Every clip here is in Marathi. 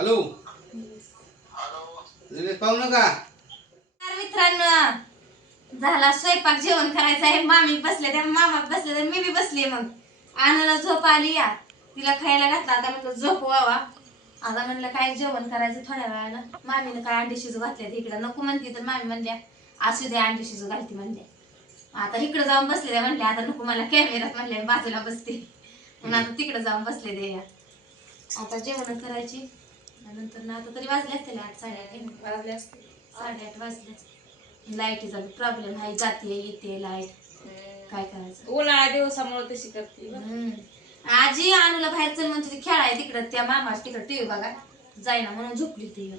हॅलो पाहू नका मित्रांनो झाला स्वयंपाक जेवण करायचं आहे. मामी बसले त्या मामा बसले तर मी बी बसले. मग आणायला झोप आली या तिला खायला घातला. आता म्हटलं झोप व्हावा. आता म्हणलं काय जेवण करायचं थोड्या वेळानं. मामीनं काय अंडी शिजू घातले इकडं नको म्हणते तर मामी म्हणल्या असू दे अंडी शिजू घालते म्हणल्या. आता इकडे जाऊन बसले त्या म्हणले आता नको मला कॅमेरात म्हणले बाजूला बसते म्हणून आता तिकडे जाऊन बसले ते. आता जेवण करायची नंतर ना आता तरी वाजले असते 8 साडे 8 वाजले असते 8:30 वाजले. लाईटीचा प्रॉब्लेम आहे जाते येते लाईट काय करायचं उन्हाळा दिवसामुळे तशी करते. आजी आणूला बाहेर चल म्हणते ती खेळाय तिकडं त्या मामाच तिकडं टीव्ही बघा जाईना म्हणून झोपली ती.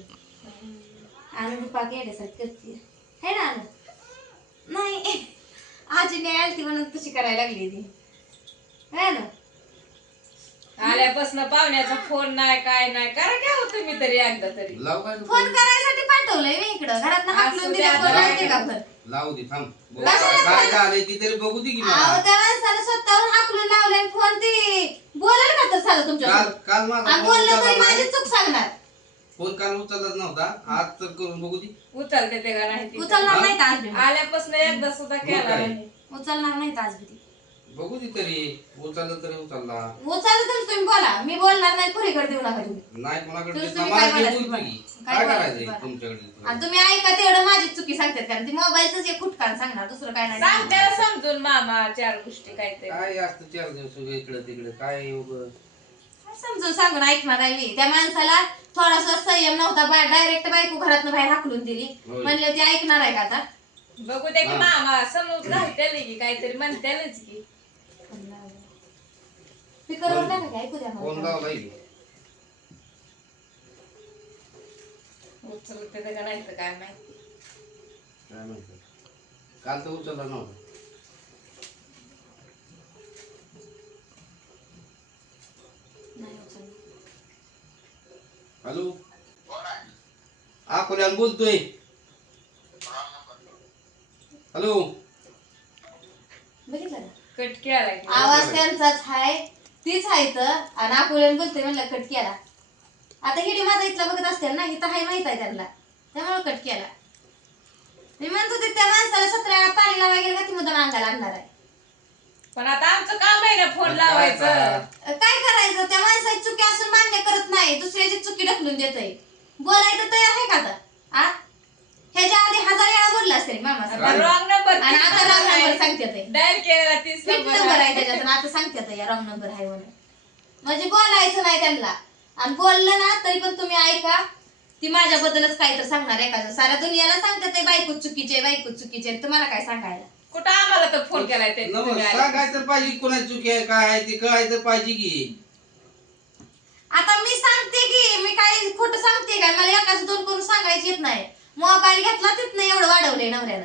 आणू रुपा गेल्यासारखी करते है ना आणू नाही आजीने आलती म्हणून तशी करायला लागली ती है ना. आल्यापासून पाहुण्याचा फोन नाही काय नाही करा काय होतं मी तरी एकदा तरी फोन करायसाठी पाठवलंय मी इकडं घरात हाकलून दिल्या बोलायचे का पण लावू दे थांब काय झालंय ती तरी बघू दे की अहो त्या माणसानं स्वतःहून हाकलून लावलाय फोन ती बोलाल का तर झालं तुमच्या काल माझा बोललं तरी माझी चूक सांगणार. फोन काल उचललाच नव्हता आज तर करून बघू दे. उचलते ते का नाही उचलणार नाही आज बी आल्यापासून एकदा सुद्धा केला नाही. उचलणार नाही आज बी बघू दे तरी उचललं तरी उचलला उचललं तर तुम्ही बोला मी बोलणार नाही पुरीकडे देऊ नका तुम्ही. नाही कोणाकडे तुम्ही देत काय नाही. बोलायचं काय काय करायचंय बोलायचं तुमच्याकडे आणि तुम्ही ऐका तेवढं माझी चुकी सांगतात कारण ती मोबाईलच एक खुटकान सांगणार दुसरं काय नाही सांग त्याला समजून मामा 4 गोष्टी काहीतरी काय असतं 4 दिवस इकडं तिकडे काय उगं समजून सांगून ऐकणार आहे मी. त्या माणसाला थोडासा संयम नव्हता डायरेक्ट बायको घरातनं बाहेर हाकलून दिली म्हणले ते ऐकणार आहे का आता. बघू दे की मामा समजून घालतेल की काहीतरी म्हणतेलच की स्पीकरवर टाका की ऐकू द्या फोन मला. लावलाय उचलते ते का नाही तर काय माहिती. काय म्हणतो काल तर उचलला नव्हता. नाही उचललं. हॅलो अकोल्यान बोलतोय. हॅलो बघितलं का कट केला की आवाज त्यांचाच हाय तीच आहे तर आणि आपुल्यान बोलते म्हणलं कट केला. आता हिडी माझा इथला बघत असते ना इथं हाय माहित आहे त्यांना त्यामुळे कट केला. मी म्हणत होते त्या माणसाला 17 वेळा पाणी लावायला गेलं का ती मुद्दा अंगाला आणणार आहे. पण आता आमचं काम आहे ना फोन लावायचं. काय करायचं त्या माणसाची चुकी असून मान्य करत नाही दुसऱ्याची चुकी ढकलून देतय. बोलायचं तयार आहे का आता आ ह्याच्या आधी 1000 वेळा बोलला असेल मामा रॉंग नंबर आणि आता रॉंग नंबर सांगते डायल केला 30 नंबर आहे त्याच्यात आणि आता सांगते या रॉंग नंबर आहे म्हणून. म्हणजे बोलायचं नाही त्यांना आणि बोललं ना तरी पण तुम्ही ऐका ती माझ्याबद्दलच काय तर सांगणार एखादं साऱ्या दुनियाला सांगते ते बायको चुकीचे तुम्हाला काय सांगायला. कुठं आम्हाला तर फोन केलाय ते काय तर पाहिजे कोणाची चुकी आहे काय आहे ते कळायचं पाहिजे की. आता मी सांगते की मी काय खोटं सांगते काय मला एकाच 2 करून सांगायची येत नाही. मोबाईल घेतला तिथनं एवढं वाढवलंय नवऱ्यानं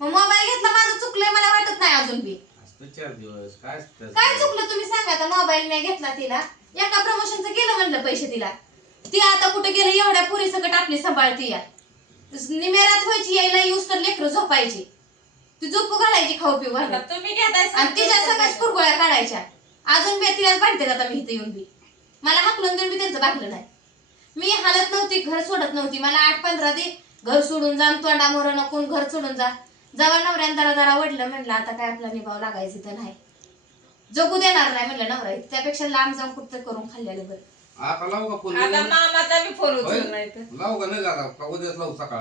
मग मोबाईल घेतला माझं चुकलंय मला वाटत नाही अजून बी. 4 दिवस काय काय चुकलं तुम्ही सांगा. आता मोबाईल नाही घेतला तिला एका प्रमोशनचं केलं म्हणलं पैसे तिला ती आता कुठे गेलं एवढ्या पुरी सकट आपली सांभाळती या निमेरात व्हायची यायला यूज तर लेकरं झोपायची ती झोपू घालायची खाऊ पिऊ घालून तुम्ही घेताय आणि तिच्या सगळ्याच कुरगोळ्या काढायच्या. अजून बी तिलाच भांडते आता मी इथं येऊन बी मला हाकलून देऊन बी त्यांचं भागलं नाही. मी हालत नव्हती घर सोडत नव्हती मला 8-15 दे घर सोडून जा तोंडा मोर नको घर सोडून जा. जवळ नवऱ्यानं जरा वडलं म्हणलं आता काय आपला निभाव लागायचं तर नाही जगू देणार नाही म्हणलं नवरा त्यापेक्षा लांब जाऊन कुठं करून खाल्लेलं बरं. आता लावू का फोन आता मामाचा बी फोन उचलला नाही तर लावू का नाही का उद्याच लावू सकाळ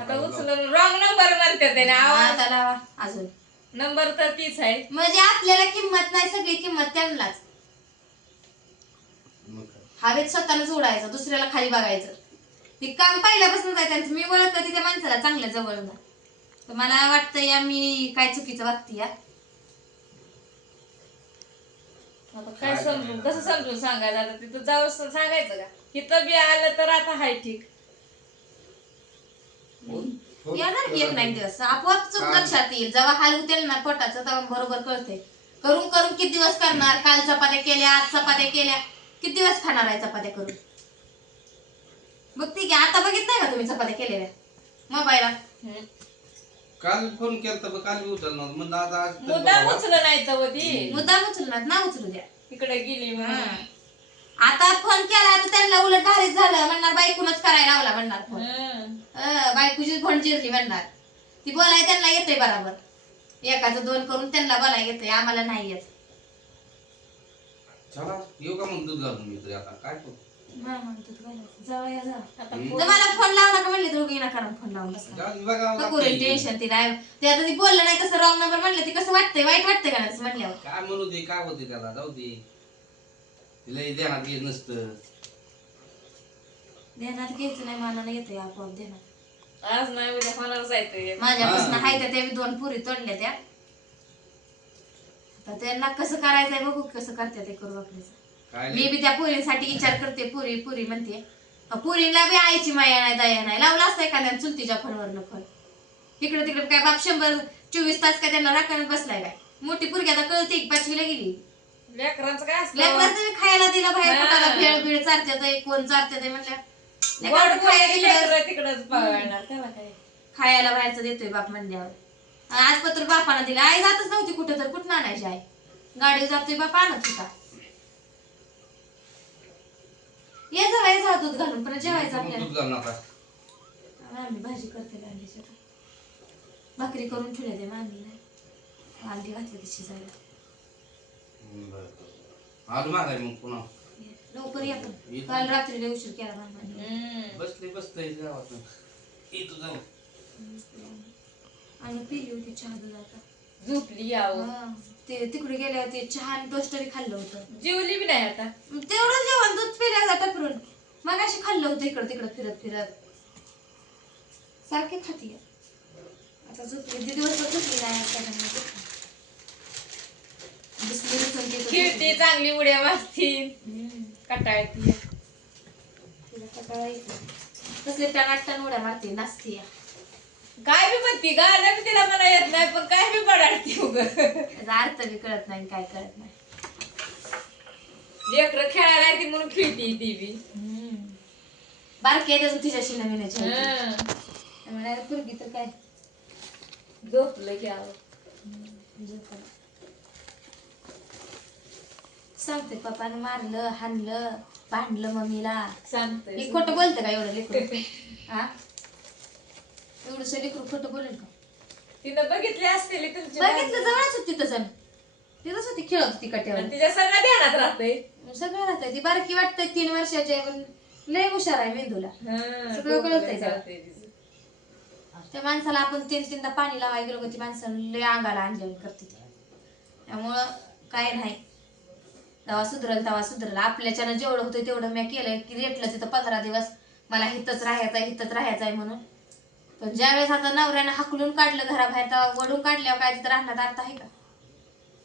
आता उचलून रॉंग नंबर म्हणते ते ना आवाज आता लावा अजून नंबर तर तीच आहे. म्हणजे आपल्याला किंमत नाही सगळी किंमत त्यांनाच हवेत स्वतःलाच उडायचं दुसऱ्याला खाली बघायचं. ती काम पहिल्यापासून आहे त्यांचं मी ओळखते त्या माणसाला चांगल्या जवळ तर मला वाटतं या मी काय चुकीचं वागते या. काय समजून कसं समजून सांगायचं आता तिथं जाऊ सांगायचं का इथं बी आलं तर आता हाय ठीक येणार की 1 दिवस आपोआप चूक लक्षात येईल जेव्हा हाल उतेल ना पोटाचं तेव्हा बरोबर कळते. करून करून किती दिवस करणार काल चपात्या केल्या आज चपात्या केल्या किती दिवस खाणार आहे चपात्या करून. बघते की आता बघितलंय का तुम्ही चपात्या केलेल्या मोबाईलला काल फोन केला तर काल बी उचलला म्हणलं आता मुद्दाम उचललं नाही तर ती मुद्दाम उचलणार ना उचलू द्या इकडे गेली म्हणून. आता फोन केला तर त्यांना उलट भारीच झालं म्हणणार बायकूनच करायला लावला म्हणणार फोन. बायकोचीच फोन जिरली म्हणणार. ती बोलाय त्यांना येते बरोबर, एकाचं 2 करून त्यांना बोलाय येते, आम्हाला नाही येत. चला येऊ का मग दूध घालून मी तरी आता काय करू. मला फोन लावला का म्हणले दोघी ना करा फोन लावून बसला टेन्शन. ती नाही ते आता ती बोललं नाही कसं रॉंग नंबर म्हणलं ती कसं वाटतंय, वाईट वाटतंय का नाही म्हणल्यावर. काय म्हणू दे, काय होते त्याला, जाऊ दे. तिला ध्यानात येत नसतं. ध्यानात घ्यायचं नाही, मनानं येतंय आपोआप ध्यानात. आज नाही उद्या होणार जायचंय. माझ्यापासून हाय त्या 2 पुरी तोडल्या त्या. आता त्यांना कसं करायचंय बघू कसं करते ते करू वापरायचं. मी बी त्या पुरीसाठी विचार करते, पुरी पुरी म्हणते. पुरीला बी आईची माया नाही दया नाही. लावला असता एखाद्या चुलतीच्या फोनवरनं फोन. इकडे तिकडे काय बाप 100-24 तास काय त्यांना राखण्यात बसलाय काय. मोठी पुरगी आता कळते 5वीला गेली. लेकरांचं काय असतं, लेकरांचं बी खायला दिलं बाहेर कुठाला भेळ बिळ चारत्यात, कोण चारत्यात म्हणल्या तिकडच पाळणार त्याला काय. खायला बाहेरचं देतोय बाप म्हणल्यावर. आज पत्र बापानं दिलं. आई जातच नव्हती कुठं, तर कुठं आणायची आई. गाडीवर जातोय बाप आणत होता. ये जरा दूध घालून पण जेवायचं आपल्याला. दूध घालून आता आम्ही भाजी करते अंड्याची. भाकरी करून ठेवले ते मांडी नाही, अंडी घातले ते शिजायला. आलू मागाय मग पुन्हा लवकर या पण. काल रात्री लय उशीर केला मांडी. बसतंय गावात इथं जाऊ. आणि पिली होती चहा दूध आता. झोपली याव. ते तिकडे गेल्यावर ते चहा आणि टोस्टरी खाल्लं होतं. जेवली बी नाही आता. तेवढं जेवण दूध पिल्या टपरून मग अशी खाल्लं होतं इकडं तिकडं फिरत फिरत. सारखे खाती आता झोपली. दिवसभर झोपली नाही. खेळते चांगली उड्या मारती, कटाळती. कसले टनाटन उड्या मारते, नाचते. काय बी म्हणती, गाणं बी तिला मला येत नाही पण काय बी बडाडती. त्याचा अर्थ बी कळत नाही, काय कळत नाही. लेकरं खेळायला ती म्हणून खेळती ती बी. बारकी आहे त्याचं तिच्याशी नवीनची म्हणायला पूर्वी तर काय झोपलं की आव. सांगते पप्पानं मारलं, हाणलं, भांडलं मम्मीला. सांगतोय हे खोटं बोलतं का एवढं लेकरू? हा एवढंस लेकरू खोटं बोलेल का? तिनं बघितले असतील तुमच्या. बघितलं जवळच होती तिथं. तिथंच होती, खेळत होती कट्यावर. तिच्या सगळ्या ध्यानात राहते. सगळं राहतंय. ती बारकी वाटतंय 3 वर्षाची आहे पण लय हुशार आहे मेंदूला. सगळं कळतंय. त्या माणसाला आपण 3-3दा पाणी लावायला गेलो का ती माणसाला लय अंगाला आणल्यावर करते. त्यामुळं काय नाही, तवा सुधरल. आपल्याच्यानं जेवढं होतं तेवढं मी केलंय की रेटलं तिथं 15 दिवस मला हितच राहायचं आहे म्हणून. पण ज्यावेळेस आता नवऱ्यानं हाकलून काढलं घराबाहेर, तेव्हा वडून काढल्यावर काय तिथं राहण्यात अर्थ आहे का?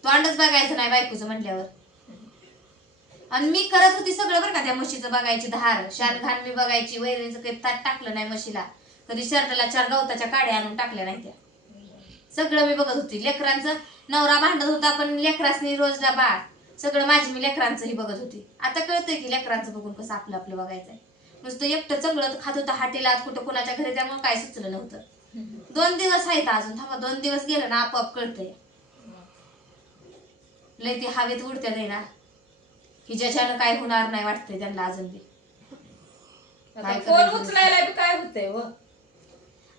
तोंडच बघायचं नाही बायकोचं म्हटल्यावर. आणि मी करत होती सगळं बरं का. त्या म्हशीचं बघायची धार, शान घाण मी बघायची. वैरणीचं काही ताट टाकलं नाही म्हशीला. कधी शर्टला 4 गवताच्या काड्या आणून टाकल्या नाही त्या. सगळं मी बघत होती. लेकरांचं नवरा भांडत होता पण लेकरासनी रोज डबा सगळं माझी मी लेकरांचंही बघत होती. आता कळतंय की लेकरांचं बघून कसं आपलं आपलं बघायचंय. नुसतं एकटं चांगलं खात होतं हाटेला कुठं कोणाच्या घरी, त्यामुळे काय सुचलं नव्हतं. 2 दिवस आहेत अजून, थांबा 2 दिवस गेलं ना आपोआप कळतंय. लय ती हवेत उडत्यात आहे ना की ज्याच्यानं काय होणार नाही वाटतंय त्यांना अजून बी. फोन उचलायला बी काय होतंय व.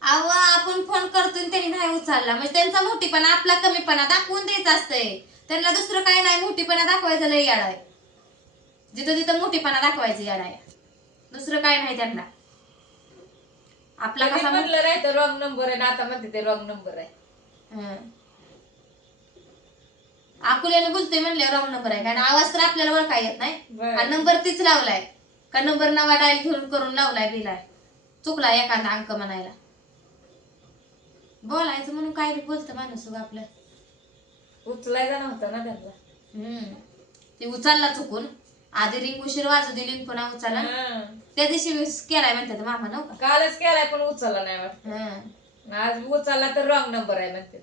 अहो आपण फोन करतोय त्यांनी नाही उचलला म्हणजे त्यांचा मोठीपणा आपला कमीपणा दाखवून द्यायचं असतंय. त्यांना दुसरं काय नाही, मोठीपणा दाखवायचं लय याड आहे. जिथं तिथं मोठीपणा दाखवायचं याड आहे, दुसरं काय नाही त्यांना. आपला कसा म्हणलं राहतं रॉंग नंबर आहे ना, आता म्हणते ते रॉंग नंबर आहे. आकुल्यानं बोलतोय म्हणल्यावर रॉंग नंबर आहे, कारण आवाज तर आपल्याला ओळखा येत नाही. आणि नंबर तीच लावलाय का नंबर नवा डायल घेऊन करून लावलाय बिलाय, चुकला एखादा अंक म्हणायला. बोलायचं म्हणून काय बी बोलतं माणूस आपलं. उचलायचा नव्हता ना त्यांना. ते उचलला चुकून. आधी रिंग उशीर वाजू दिली पुन्हा उचलला. त्या दिवशी केलाय म्हणतात मामा नव्हता. कालच केलाय पण उचलला नाही वाटत. आज उचलला तर रॉंग नंबर आहे म्हणते.